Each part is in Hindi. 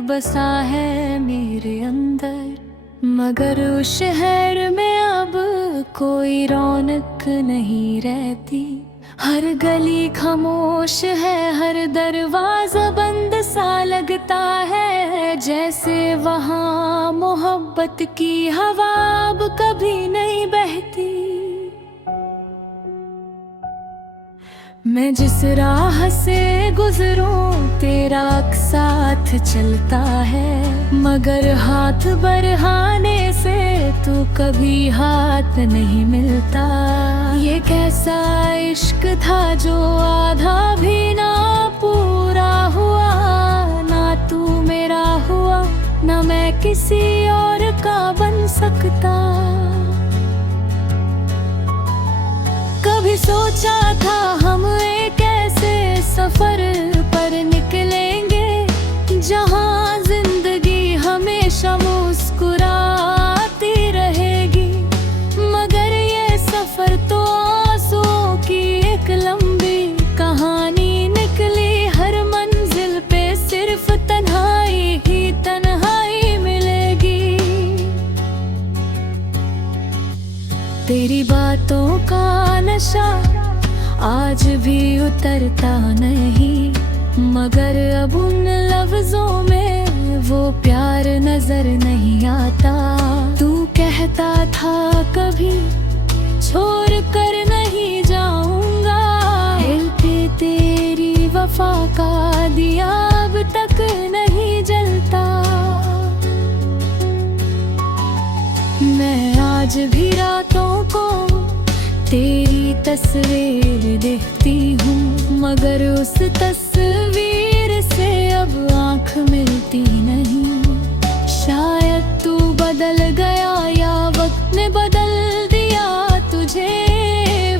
बसा है मेरे अंदर। मगर उस शहर में अब कोई रौनक नहीं रहती। हर गली खामोश है, हर दरवाजा बंद सा लगता है। जैसे वहाँ मोहब्बत की हवा अब कभी नहीं बहती। मैं जिस राह से गुजरूं तेरा साथ चलता है। मगर हाथ बढ़ाने से तू कभी हाथ नहीं मिलता। ये कैसा इश्क था जो आधा भी ना पूरा हुआ। ना तू मेरा हुआ, ना मैं किसी और का बन सकता। कभी सोचा था हम एक ऐसे सफर पर निकलेंगे जहां जिंदगी हमेशा मुस्कुराती रहेगी। मगर ये सफर तो आंसुओं की एक लंबी कहानी निकली। हर मंजिल पे सिर्फ तन्हाई ही तन्हाई मिलेगी। तेरी बातों का नशा आज भी उतरता नहीं। मगर अब उन लफ्जों में वो प्यार नजर नहीं आता। तू कहता था कभी छोड़ कर नहीं जाऊंगा। दिल पे तेरी वफा का दिया अब तक नहीं जलता। मैं आज भी रातों को तेरी तस्वीर देखती हूँ। मगर उस तस्वीर से अब आँख मिलती नहीं। शायद तू बदल गया या वक्त ने बदल दिया तुझे।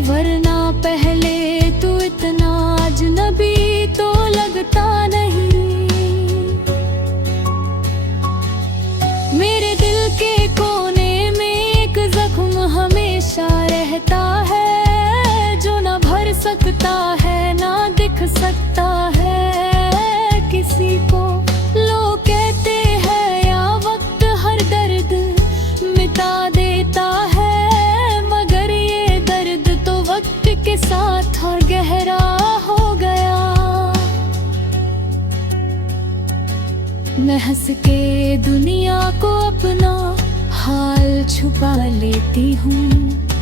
वरना पहले तू इतना अजनबी तो लगता नहीं। मेरे दिल के कोने में एक जख्म हमेशा रहता है। जो ना भर सकता है, ना दिख सकता है किसी को। लोग कहते हैं या वक्त हर दर्द मिटा देता है। मगर ये दर्द तो वक्त के साथ और गहरा हो गया। मैं हंस के दुनिया को अपना हाल छुपा लेती हूँ।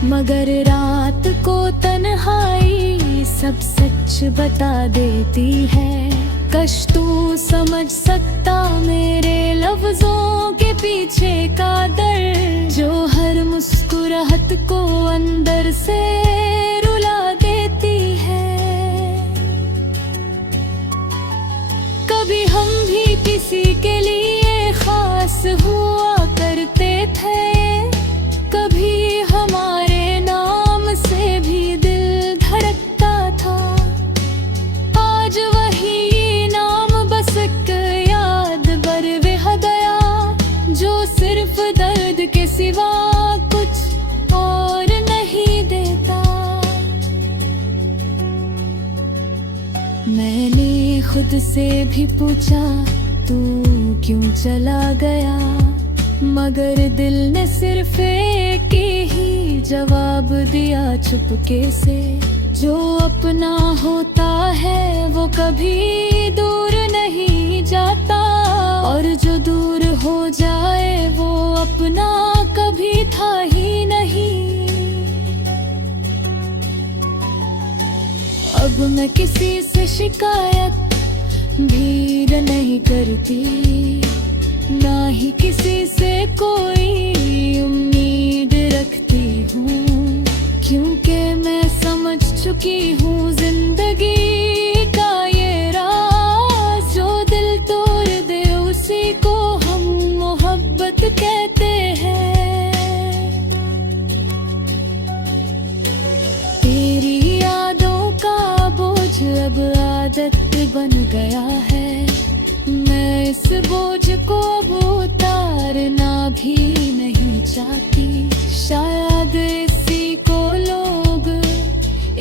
मगर रात को तन्हाई सब सच बता देती है। कश तू समझ सकता मेरे लफ्जों के पीछे का दर्द। जो हर मुस्कुराहट को अंदर से रुला देती है। कभी हम भी किसी के लिए खास हुआ करते थे। कभी हमारे नाम से भी दिल धड़कता था। आज वही नाम बस एक याद बरवे गया। जो सिर्फ दर्द के सिवा कुछ और नहीं देता। मैंने खुद से भी पूछा तू क्यों चला गया। मगर दिल ने सिर्फ एक ही जवाब दिया चुपके से। जो अपना होता है वो कभी दूर नहीं जाता। और जो दूर हो जाए वो अपना कभी था ही नहीं। अब मैं किसी से शिकायत भी नहीं करती। ना ही किसी से कोई उम्मीद रखती हूँ। क्योंकि मैं समझ चुकी हूँ जिंदगी का ये राज। जो दिल तोड़ दे उसी को हम मोहब्बत कहते हैं। तेरी यादों का बोझ अब आदत बन गया है। मैं इस बोझ को अब उतारना भी नहीं चाहती। शायद इसी को लोग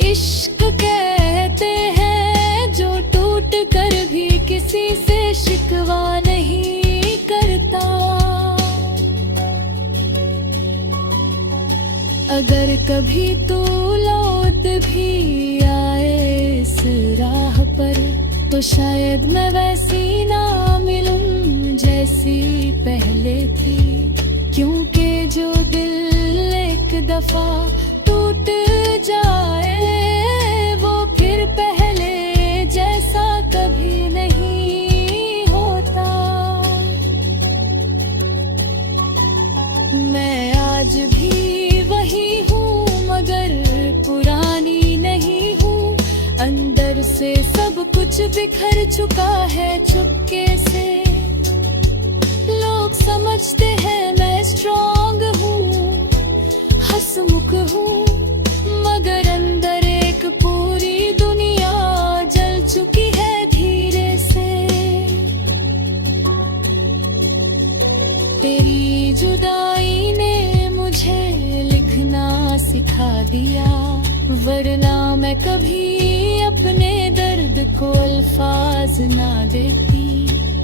इश्क कहते हैं। जो टूट कर भी किसी से शिकवा नहीं करता। अगर कभी तू लौट भी आए इस राह पर, तो शायद मैं वैसी ना मिलूं जैसी पहले थी। क्योंकि जो दिल एक दफा टूट जाए, वो फिर पहले जैसा कभी नहीं होता। मैं आज भी वही हूँ, मगर पुरानी नहीं हूँ। अंदर से सब कुछ बिखर चुका है चुपके से। लोग समझते हैं मैं स्ट्रॉन्ग हूँ, हंसमुख हूँ, मगर अंदर एक पूरी दुनिया जल चुकी है धीरे से। तेरी जुदाई ने मुझे लिखना सिखा दिया, वरना मैं कभी अपने दर्द को अल्फाज ना देती।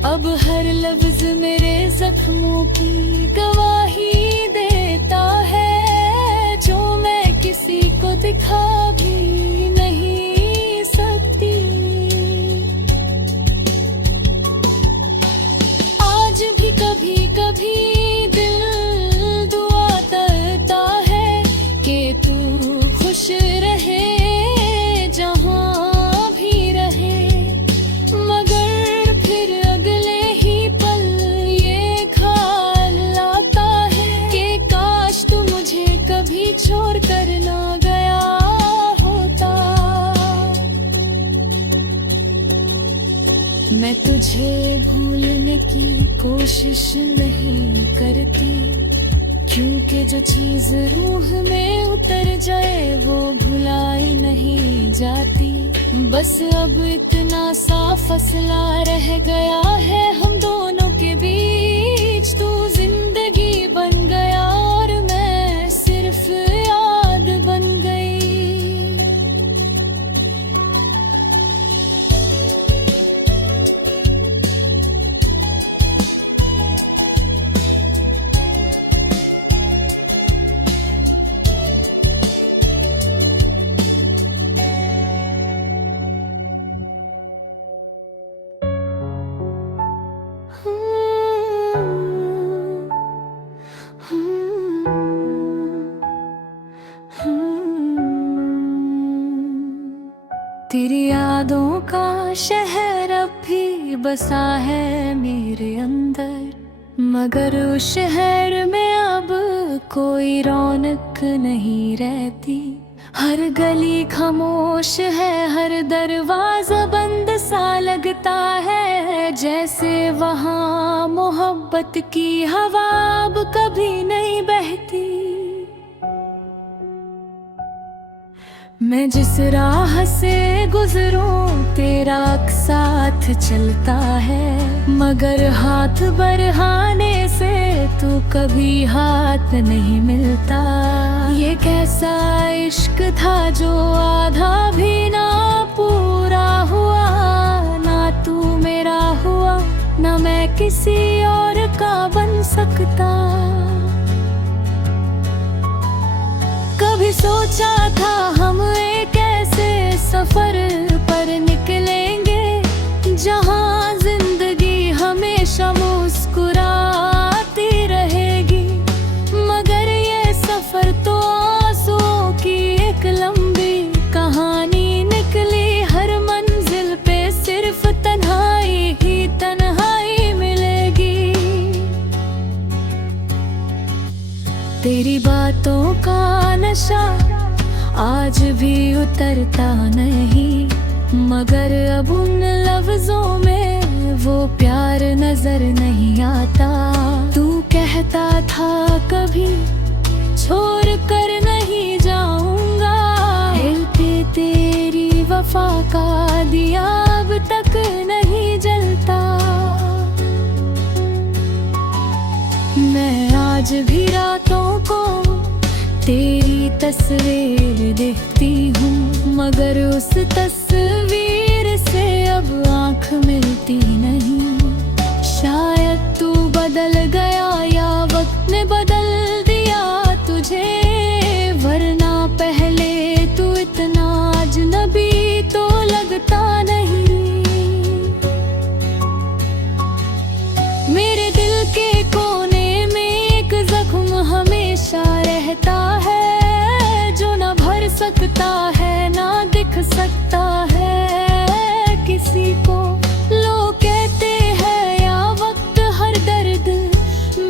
अब हर लफ्ज मेरे जख्मों की गवाही देता है, जो मैं किसी को दिखा भी नहीं सकती। आज भी कभी कभी दिल दुआ करता है कि तू खुश रहे जहाँ भी रहे। मगर फिर अगले ही पल ये ख्याल आता है कि काश तू मुझे कभी छोड़ कर ना गया होता। मैं तुझे भूलने की कोशिश नहीं करती, क्योंकि जो चीज रूह में उतर जाए वो भुलाई नहीं जाती। बस अब इतना सा फसला रह गया है हम दोनों के बीच। तू जिंदगी बन गया और मैं सिर्फ याद बन गई। तेरी यादों का शहर अब भी बसा है मेरे अंदर, मगर उस शहर में अब कोई रौनक नहीं रहती। हर गली खामोश है, हर दरवाजा बंद सा लगता है, जैसे वहाँ मोहब्बत की हवा अब कभी नहीं बहती। मैं जिस राह से गुजरूं तेरा अक्स साथ चलता है, मगर हाथ बढ़ाने से तू कभी हाथ नहीं मिलता। ये कैसा इश्क था जो आधा भी ना पूरा हुआ, ना तू मेरा हुआ ना मैं किसी और का बन सकता। कभी सोचा था हम एक ऐसे सफर पर निकलेंगे, जहां जिंदगी हमेशा मुस्कुराती रहेगी। मगर ये सफर तो आंसुओं की एक लंबी कहानी निकली। हर मंजिल पे सिर्फ तन्हाई ही तन्हाई मिलेगी। तेरी बातों का नशा आज भी उतरता नहीं, मगर अब उन लफ्जों में वो प्यार नजर नहीं आता। तू कहता था कभी छोड़ कर नहीं जाऊंगा, दिल पे तेरी वफा का दिया अब तक नहीं जलता। मैं आज भी रातों को तेरी तस्वीर देखती हूँ, मगर उस तस्वीर से अब आँख मिलती नहीं। हमेशा रहता है, जो ना भर सकता है ना दिख सकता है किसी को। लोग कहते हैं या वक्त हर दर्द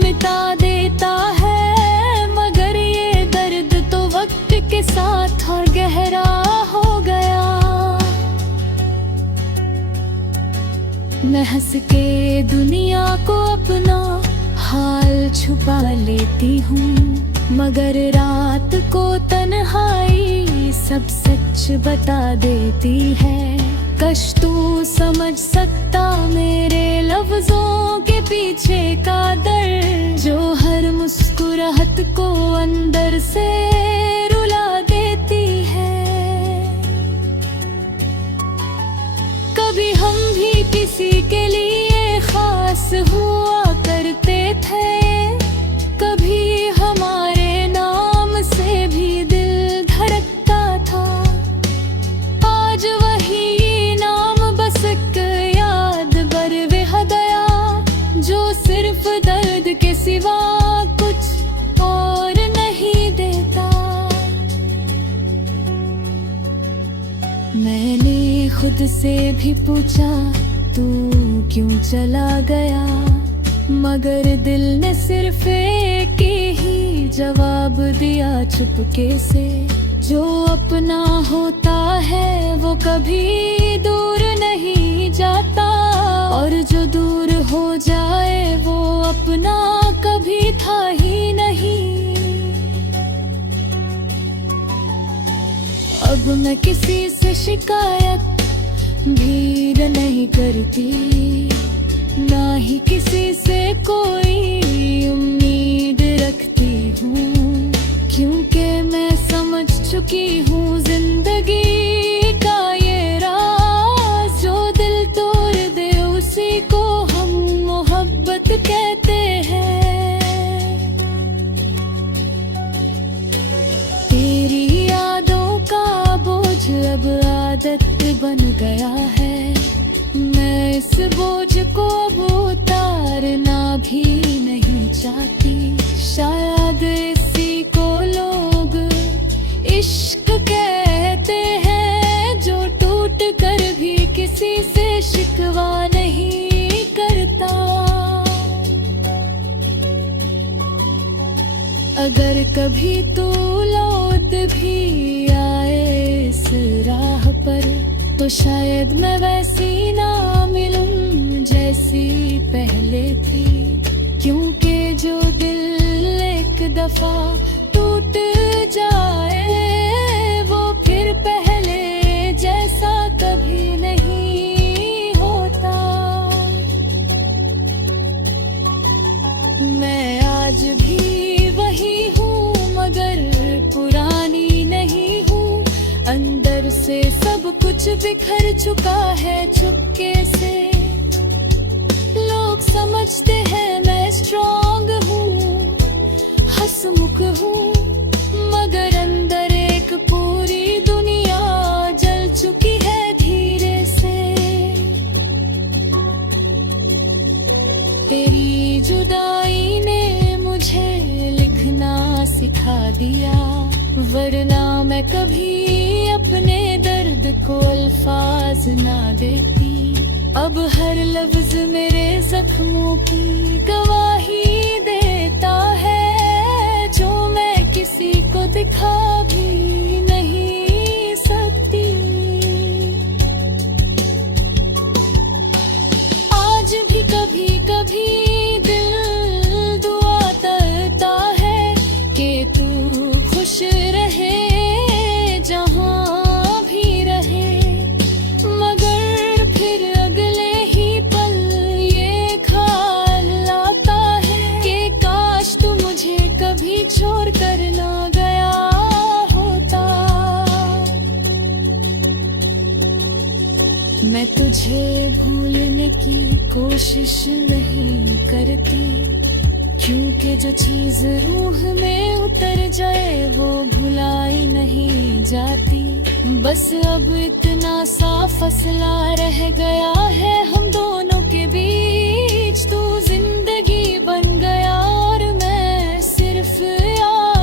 मिटा देता है, मगर ये दर्द तो वक्त के साथ और गहरा हो गया। मैं हंस के दुनिया को अपना हाल छुपा लेती हूँ, मगर रात को तन्हाई सब सच बता देती है। कश तू समझ सकता मेरे लफ्जों के पीछे का दर्द, जो हर मुस्कुराहट को अंदर से रुला देती है। कभी हम भी किसी के लिए खास हुआ करते थे, कभी हमारे नाम से भी दिल धड़कता था। आज वही नाम बस एक याद बरवे हदया, जो सिर्फ दर्द के सिवा कुछ और नहीं देता। मैंने खुद से भी पूछा तू क्यों चला गया, मगर दिल ने सिर्फ एक ही जवाब दिया चुपके से। जो अपना होता है वो कभी दूर नहीं जाता, और जो दूर हो जाए वो अपना कभी था ही नहीं। अब मैं किसी से शिकायत भी नहीं करती, ना ही किसी से कोई उम्मीद रखती हूँ, क्योंकि मैं समझ चुकी हूँ जिंदगी का ये राज। जो दिल तोड़ दे उसी को हम मोहब्बत कहते हैं। तेरी यादों का बोझ अब आदत बन गया है, मैं इस बोझ को अब उतारना भी नहीं चाहती। शायद इसी को लोग इश्क कहते हैं, जो टूट कर भी किसी से शिकवा नहीं करता। अगर कभी तू लौट भी आए इस राह पर, तो शायद मैं वैसी ना मिलूं जैसी पहले थी, क्योंकि जो दिल एक दफा टूट जाए वो फिर पहले जैसा कभी नहीं होता। मैं आज भी वही हूँ, मगर पुरानी नहीं हूँ। अंदर से सब कुछ बिखर चुका है चुपके से। लोग समझते हैं मैं स्ट्रॉन्ग हूँ, हंसमुख हूँ, मगर अंदर एक पूरी दुनिया जल चुकी है धीरे से। तेरी जुदाई ने मुझे लिखना सिखा दिया, वरना मैं कभी अपने दर्द को अल्फाज ना देती। अब हर लफ्ज मेरे जख्मों की गवाही देता है, जो मैं किसी को दिखा भी नहीं सकती। आज भी कभी कभी दिल दुआ करता है कि तू खुश रहे जहाँ भी रहे, मगर फिर अगले ही पल ये ख्याल आता है कि काश तू मुझे कभी छोड़ कर ना गया होता। मैं तुझे भूलने की कोशिश नहीं करती, क्योंकि जो चीज रूह में उतर जाए वो भुलाई नहीं जाती। बस अब इतना सा फसला रह गया है हम दोनों के बीच, तू जिंदगी बन गया और मैं सिर्फ यार।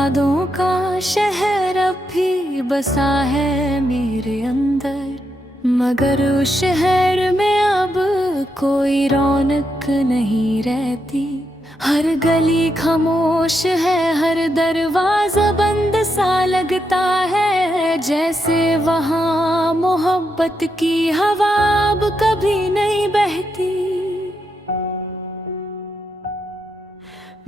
यादों का शहर अब भी बसा है मेरे अंदर, मगर उस शहर में अब कोई रौनक नहीं रहती। हर गली खामोश है, हर दरवाजा बंद सा लगता है, जैसे वहाँ मोहब्बत की हवा अब कभी नहीं बहती।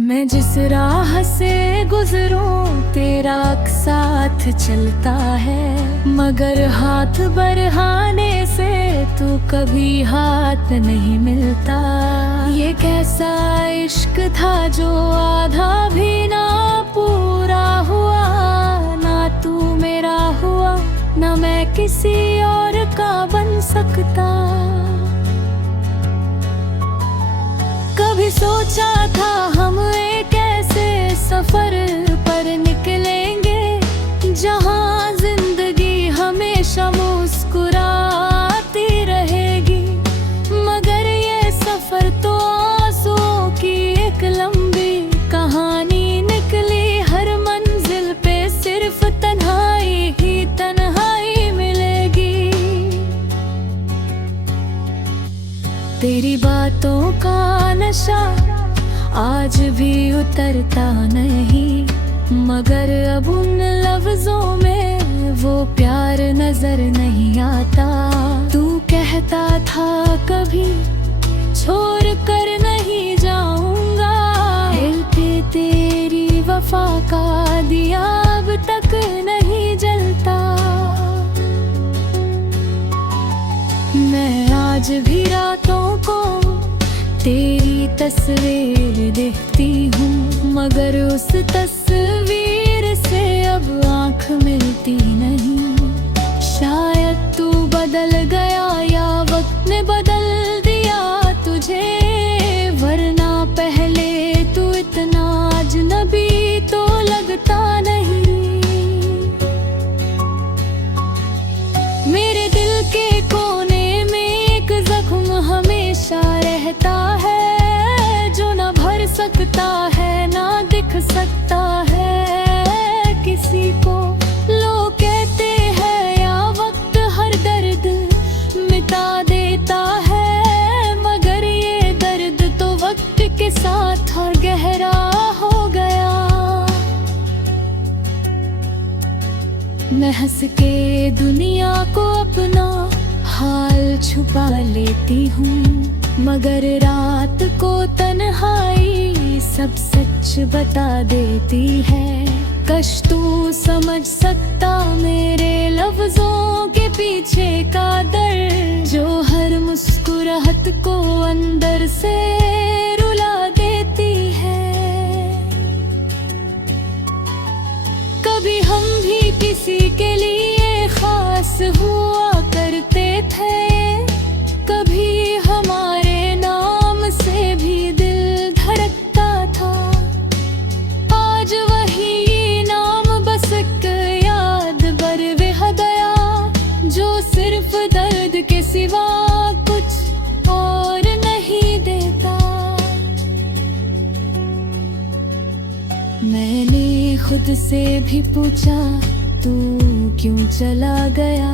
मैं जिस राह से गुजरूं तेरा साथ चलता है, मगर हाथ बढ़ाने से तू कभी हाथ नहीं मिलता। ये कैसा इश्क था जो आधा भी ना पूरा हुआ, ना तू मेरा हुआ ना मैं किसी और का बन सकता। कभी सोचा था हम एक ऐसे सफर पर निकलेंगे, जहां जिंदगी हमेशा मुस्कुराती रहेगी, मगर ये सफर तो आंसुओं की एक लंबी कहानी निकली। हर मंजिल पे सिर्फ तन्हाई ही तन्हाई मिलेगी। तेरी बातों का नशा आज भी उतरता नहीं, मगर अब उन लफ्जों में वो प्यार नजर नहीं आता। तू कहता था कभी छोड़ कर नहीं जाऊंगा, दिल पे तेरी वफा का दिया अब तक नहीं जलता। मैं आज भी रातों को तेरी तस्वीर देखती हूँ, मगर उस तस्वीर से अब आँख मिलती नहीं। शायद तू बदल गया या वक्त ने बदल दिया तुझे, वरना पहले तू इतना अजनबी तो लगता नहीं। मेरे दिल के कोने में एक जख्म हमेशा रहता है, जो ना भर सकता है ना दिख सकता है किसी को। लोग कहते हैं या वक्त हर दर्द मिटा देता है, मगर ये दर्द तो वक्त के साथ और गहरा हो गया। मैं हंस के दुनिया को अपना हाल छुपा लेती हूँ, मगर रात को तन्हाई सब सच बता देती है। कश तू समझ सकता मेरे लफ्जों के पीछे का दर्द, जो हर मुस्कुराहट को अंदर से रुला देती है। कभी हम भी किसी के लिए खास हुआ करते थे, कभी हमारे नाम से भी दिल धड़कता था। आज वही नाम बस एक याद बरवेह गया, जो सिर्फ दर्द के सिवा कुछ और नहीं देता। मैंने खुद से भी पूछा तू क्यों चला गया,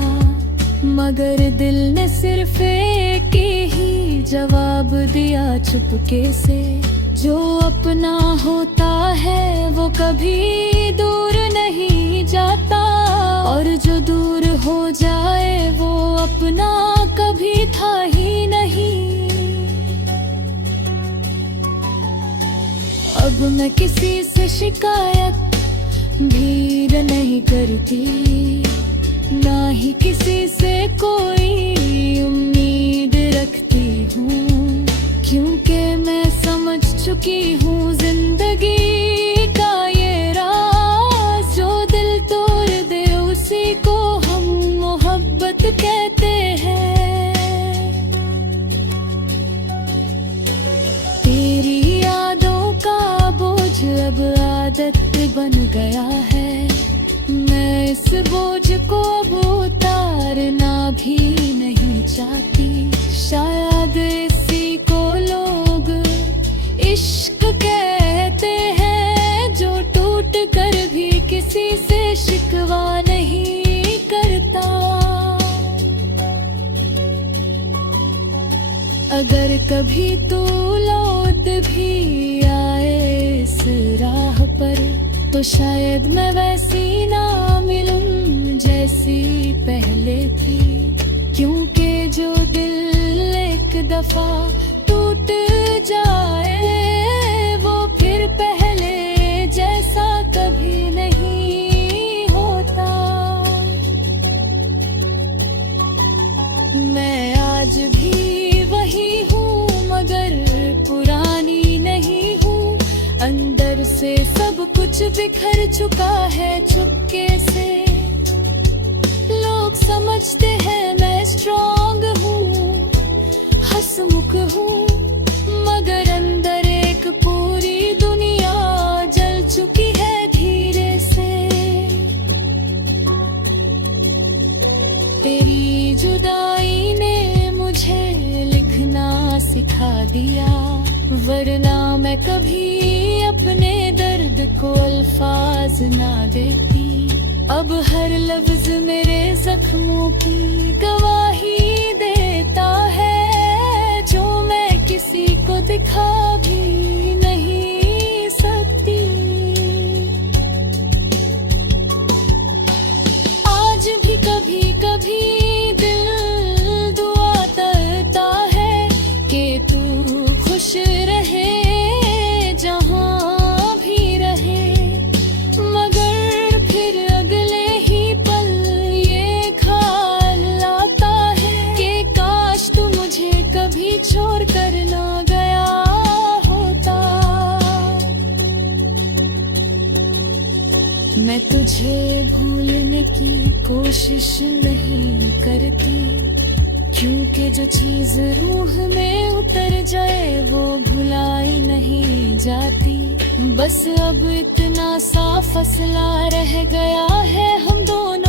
मगर दिल ने सिर्फ एक ही जवाब दिया चुपके से। जो अपना होता है वो कभी दूर नहीं जाता, और जो दूर हो जाए वो अपना कभी था ही नहीं। अब मैं किसी से शिकायत भी नहीं करती, ना ही किसी से कोई उम्मीद रखती हूँ, क्योंकि मैं समझ चुकी हूँ जिंदगी का ये राज। जो दिल तोड़ दे उसी को हम मोहब्बत कहते हैं। तेरी यादों का बोझ अब आदत बन गया है, मैं इस बोझ को अब उतारना भी नहीं चाहती। शायद इसी को लोग इश्क कहते हैं, जो टूट कर भी अगर कभी तू लौट भी आए इस राह पर, तो शायद मैं वैसी ना मिलूं जैसी पहले थी। क्योंकि जो दिल एक दफा टूट जाए, वो फिर पहले जैसा कभी नहीं होता। मैं आज भी वही हूँ, मगर पुरानी नहीं हूँ। अंदर से सब कुछ बिखर चुका है चुपके से। लोग समझते हैं मैं स्ट्रॉन्ग हूँ, हंसमुख हूँ, मगर अंदर एक पूरी दुनिया जल चुकी है धीरे से। तेरी जुदाई ने मुझे लिखना सिखा दिया, वरना मैं कभी अपने दर्द को अल्फाज ना देती। अब हर लफ्ज मेरे जख्मों की गवाही देता है, जो मैं किसी को दिखा भी नहीं सकती। आज भी कभी कभी दिल दुआ करता है कि तू खुश रहे जहाँ भी रहे, मगर फिर अगले ही पल ये ख्याल आता है कि काश तू मुझे कभी छोड़ कर ना गया होता। मैं तुझे भूलने की कोशिश नहीं करती, क्योंकि जो चीज रूह में उतर जाए वो भुलाई नहीं जाती। बस अब इतना सा फसला रह गया है हम दोनों